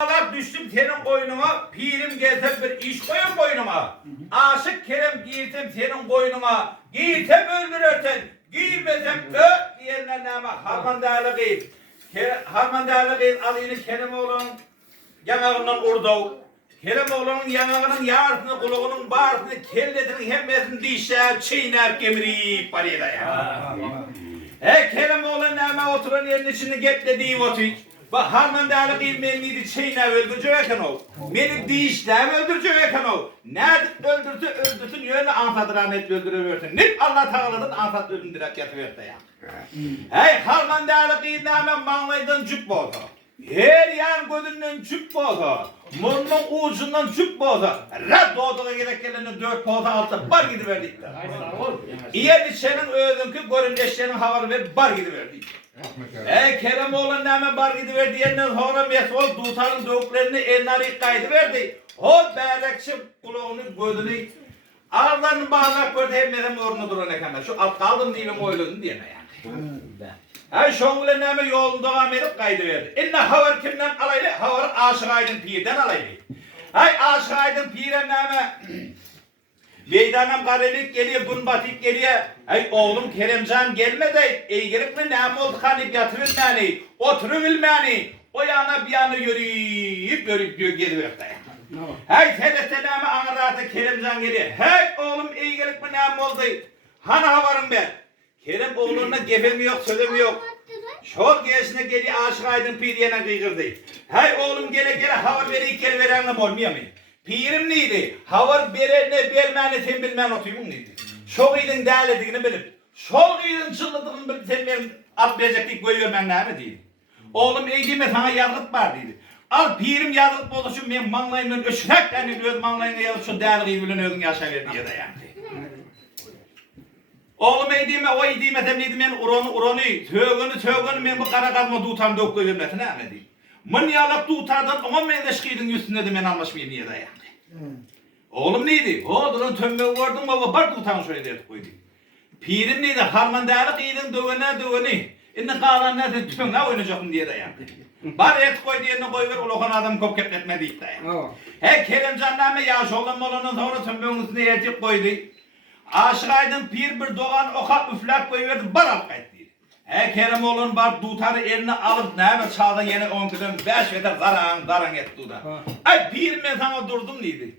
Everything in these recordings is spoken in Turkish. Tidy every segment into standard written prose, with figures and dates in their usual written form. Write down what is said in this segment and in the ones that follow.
Allah düştüm senin koynuna, pirim gelsem bir iş koyun koynuma. Aşık Kerem giysem senin koynuna, giysem öldürürsen, giymesem diyenler nama harman değerli giy. Harman değerli giy, alayını Keremoğlu'nun yanağından urdu. Keremoğlu'nun yanağının yarısını, kuluğunun bağrısını, kelletinin hemmesini dişler, çiğner, kemirip parayla ya. Keremoğlu'nun nama oturan yerin içinde geplediği otuyor. Bak harman değerli değil meniydi çiğne öldürecekken ol. Benim dişlerimi öldürecekken ol. Nerede öldürsün yönü ansat rahmetli öldürüversin. Ne Allah Teala'dan ansat öldürerek yatıverdi ya. Hey harman değerli değil hemen manlaydan cüp oldu. Her yan gözünden cüp oldu. Burnun ucundan cüp oldu. Red doğduğuna gerek gelenin 4 poza altı bar gidiverdik de. İyi senin özünkü göründeşlerin havarı ver bar gidiverdik. Keremoğlu'nun hemen bar gidiver diyenden sonra mesol tutarın dövüklerini eline kaydıverdi. O berrekçi kulağını gözünü ağızlarını bağlak gördü hemmeden orunu duran ekanda. Şu alt kaldım diyeyim oyludun diyene yani. Şoğulun hemen yolunda amelip kaydıverdi. İnne havar kimden alaylı? Havar Aşık Aydın Pir'den alaylı. Aşık Aydın Pir'den hemen meydanım karelik geliyor, gün batık geliyor. Oğlum Keremcan gelme de, gelip mi ne oldu kanip yatıvermeni, oturuvermeni. O yana bir yana yürüyüp geliyor da. Sene Ankara'da Keremcan geliyor. Oğlum gelip mi ne oldu? Hana havarım ben. Kerem oğluna gefem yok, sözüm yok. Şol geçine geliyor Aşık Aydın Pir yana kıygırdı. Oğlum gele havar vereyim gel verenle olmuyor mu? Pirim neydi? Havar berene bermeni sen bilmen otuyum neydi? Şoğuydun değerlediğini bilip, şoğuydun çılladığını bilip sen benim atlayacaklık koyuyor ben ne mi değil? Oğlum eğdime sana yazılıp var dedi. Al pirim yazılıp oluşum ben manlayımdan öşrek tane diyordu manlayımdan yazılıp şu değerliği biliniyordun yaşa verdi ya da yani. Oğlum eğdime o eğdime temliydim ben uronu tövgünü ben bu kara kazma tutam dök koyuyorum ne mi değil? Mın yalap tutardan ama men eşkıydın üstünde de men anlaşmayayım niye da yani. Oğlum neydi? Oğlum tömmeyi gördüm baba bar tutan şöyle derdik koydu. Pirin neydi? Harman değerli kıydın dövene. İnne kalan ne de tüm ne oynayacağım diye de yani. Bar et koy diye koyver uluğun adam kop kepletmedi de yani. Kerimcan neme yaş olan molunun sonra tömmeyin üstüne etik koydu. Aşık Aydın Pir bir doğan oka üflak koyuverdi bar alt kaydı. Keremoğlu'nun bar tutarı eline alıp neme çaldı yine 10 kızın 5 metre zaran etti da. Pirim ben sana durdum neydi?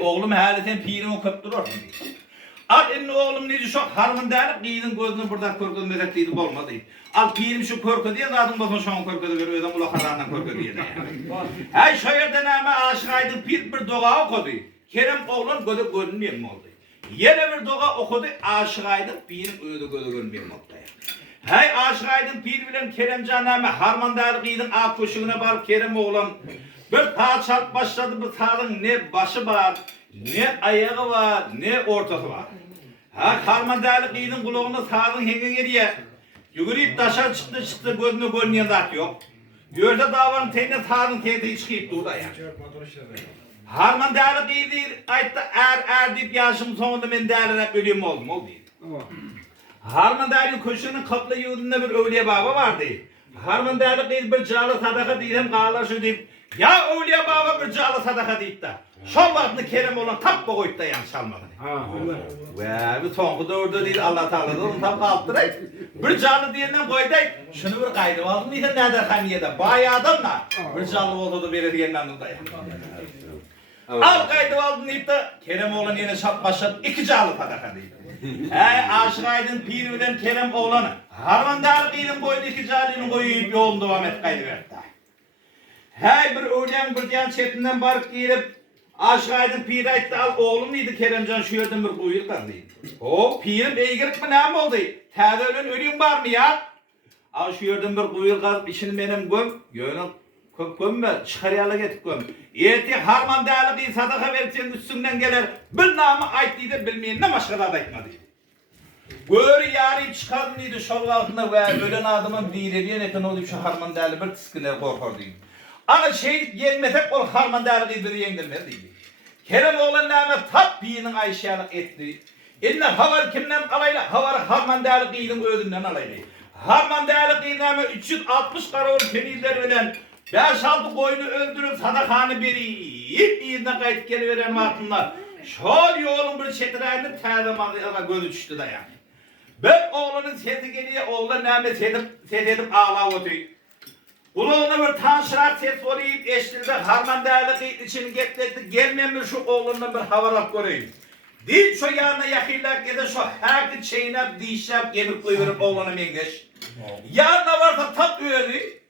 Oğlum hali sen pirimi köptürürsün diye. Al eline oğlum neydi şu harmın değerli giydin gözünü buradan korkudun mezekliydi olmadı. Al pirim şu korku diye zaten bakın şu an korkudu veriyor ula kazandan korku diye de yani. Şu yerden neme Aşık Aydın Pir bir doğa okudu. Kerem oğlum gözü görünmüyor mu oldu? Yine bir doğa okudu Aşık Aydın Pir'in gözü görünmüyor mu oldu? Aşık Aydın Pir bilen Keremcan neme harman değerli giydin ağ koşuğuna barıp Kerem oğlum bir tağ çarp başladı bu tağın ne başı var, ne ayağı var, ne ortası var. Harman değerli giydin kulağına tağın henge geriye. Yuguruyup taşa çıktı gözünü görmeyen zat yok. Gördü davanın tenine tağın tenine çıkıp durdu ya. Harman değerli giydin ayıttı deyip yaşım sonunda ben değerlerine ölüyorum oldum o değil. Harman değerli koşunun kaplı yurdunda bir Övliya Baba vardı. Harman değerli giydin bir cağlı sadaka değilim ağlar şu deyip ya Övliya Baba bir cağlı sadaka deyip de şol vaktini Kerem olan tap boğuyup da yanlış almadın. Bir tonku da orada değil Allah Teala'da onu tam kalktırayım. Bir cağlı diyenden koydayım. Şunu bir kaydım aldım neyse nedir haniyede. Bayağı adam da bir cağlı oldu da biri diyenler odaya. Al kaydım aldım deyip de Kerem olan yine şap başladı 2 cağlı sadaka deyip. Aşık Aydın Pir bilen Kerem oğlanı harman değerli giydin boyunu 2 cağlını koyup yolun devam et kaydıverdi. Bir öğlen bir yan çetinden barıp girip Aşık Aydın Pir'e etti al oğlum neydi Keremcan şu yerden bir kuyruq kazıydı. O pirim eğgirik mi ne mi oldu? Tәde ölen ölüyüm var mı ya? Al şu yerden bir kuyruq kazıp işini benim göm. Yönün gömme çıkarıyala getip göm. Eti harman değerli bir sadaka versen üstünden gelir. Bir namı aytlıydı bilmeyen ne başka da aytmadı. Görü yarayıp çıkardım neydi şol altında ve ölen adamın bir ediyen etin olup şu harman değerli bir tıskınlar korkar değil. Ana şehit gelmesek ol harman değerli bir yendirmez değil. Kerem oğlan nâme tap birinin ayşeyanı etti. İnne havar kimden alayla? Havar harman değerli giydin özünden alayla. Harman değerli giydin nâme 360 karol penizler bilen 5-6 koyunu öldürüp sadakanı verip iyine kayıt geliveren vaktinde şol yolun bir çetirayını tədəmağa gözü düştü da yani. Ben oğlunun sesi geliyor, oğlan neyme sededip ağla oturuyor. Uluğuna bir tanışırak ses orayıp eştirdi, harman değerli için getirdi, gelmemiş şu oğlundan bir havarak göreyim. Değil şu yanına yakıyla ya da şu herkes çeynep, dişlep, gemik koyuverip oğlana mengeç. Yanına varsa tat üyeli,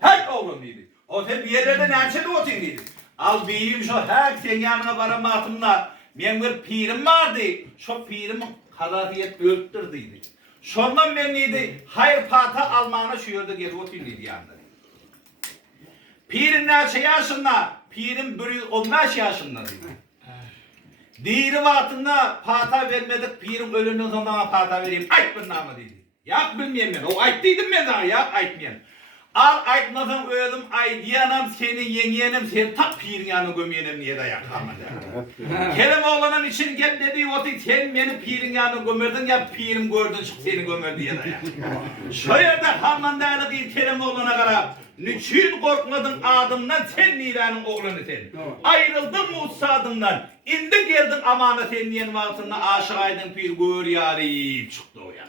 her oğlum dedi. O tabi bir yerlerde nemçeli oturayım dedi. Al beyim şu herkesin yanına varamatımda, ben bir pirim vardı, şu pirim kadafiyet öldürdüydü. Şondan ben neydi, hayır pata almağına şu yerde geri oturayım dedi yanında. Pirin ne yaşında, pirin 115 yaşında dedi. Diri vaktinde pata vermedik, pirin ölünün sonunda pata vereyim, ayt bir namı dedi. Yak bilmeyeyim ben, o ayt dedim ben daha, yak aytmayayım. Al aytmasan öldüm, ay diyanam seni yengeyenim, seni tak pirin yanına gömeyenim niye de yakamadı. Kerim oğlanın için gel dedi, otik sen beni pirin yanına gömerdin ya pirim gördün çık seni gömer diye de yak. Şu yerde hamdan değerli değil Kerim oğlana kadar. Niçin korkmadın adımdan sen Nilan'ın oğlanı sen? Ayrıldın mı utsadımdan? İndi geldin amanet endiyenin altında aşık aydın pir gör yarayıp çıktı o yan.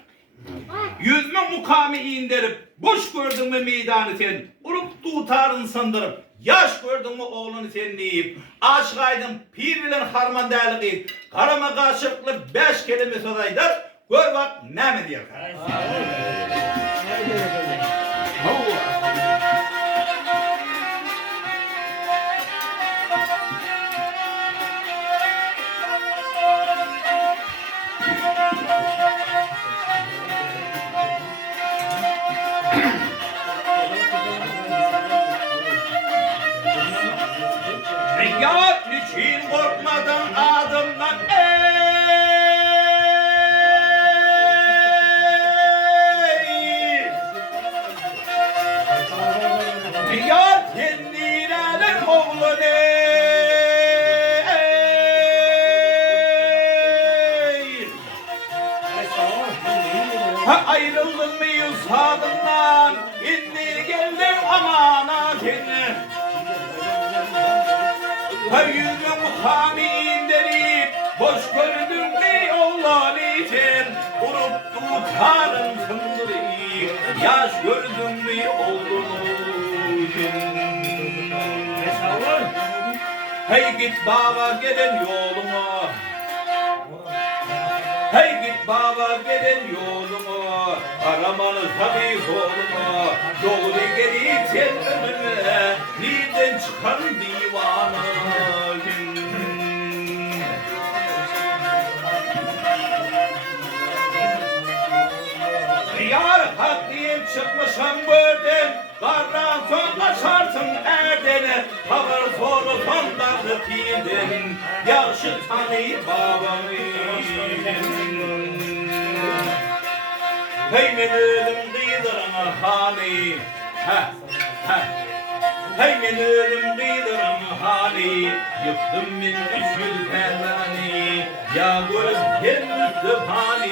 Yüzme mukami indirip boş gördün mü meydanı sen? Urup tutarın sandırıp yaş gördün mü oğlanı sen deyip aşık aydın pir bilen harman değerli değil. Karama karşılıklı 5 kelime sözaydır. Gör bak ne mi diyor? Ya niçin korkmadın adımdan ey? Ya kendilerinin oğlu ey? Ha ayrıldın mı yusadından? İndi geldin amana seni. Her yüzme muhamin derip boş gördüm bir yollar için unup tutarım sındırıyı yaş gördüm bir oldum için. Hey git baba gelin yoluma, hey git baba gelin yoluma, aramanı tabi oğluma, doğru gelip sen önüme, nereden çıkan divana. Yar hak diyeyim çıkmışım buradan, kardan son kaçarsın erdene, kalır soru son darlı pilden, yaşı tanıyıp babamı. Hey men ölüm kıydırın hani, hey men ölüm kıydırın hani, yıktım ben 300 perdani, ya görüp gelmiştim hani,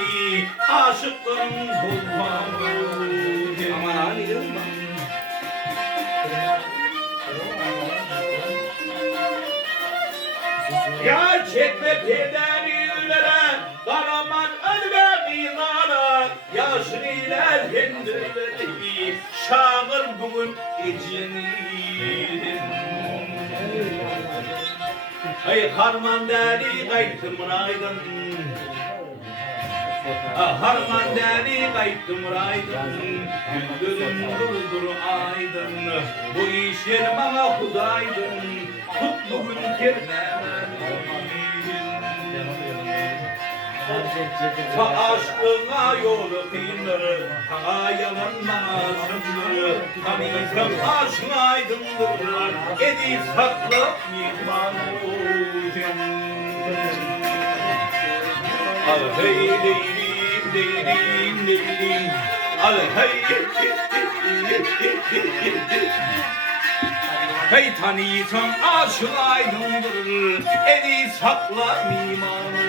aşıklığın bulmamı. Aman hani dedim ben. Yar çekme pederiylere, karaman ölme binara, yaşliler hendürleri, şağır bugün ecini. Hey harman deri kayıttım aydın, harman deri kayıttım aydın, güldürüm durdur aydın, bu iş yer bana kudaydın, tut bugün kernemen. Ta aşkına yolu kıyındır, ta yalanma sındır, tanıysam aşkın aydındır, edip sakla mihman olacağım. Al hey deylim, deylim, deylim, al hey. Hey tanıysam aşkın aydındır, edip sakla mihman olacağım.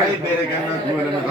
Ay, berekenden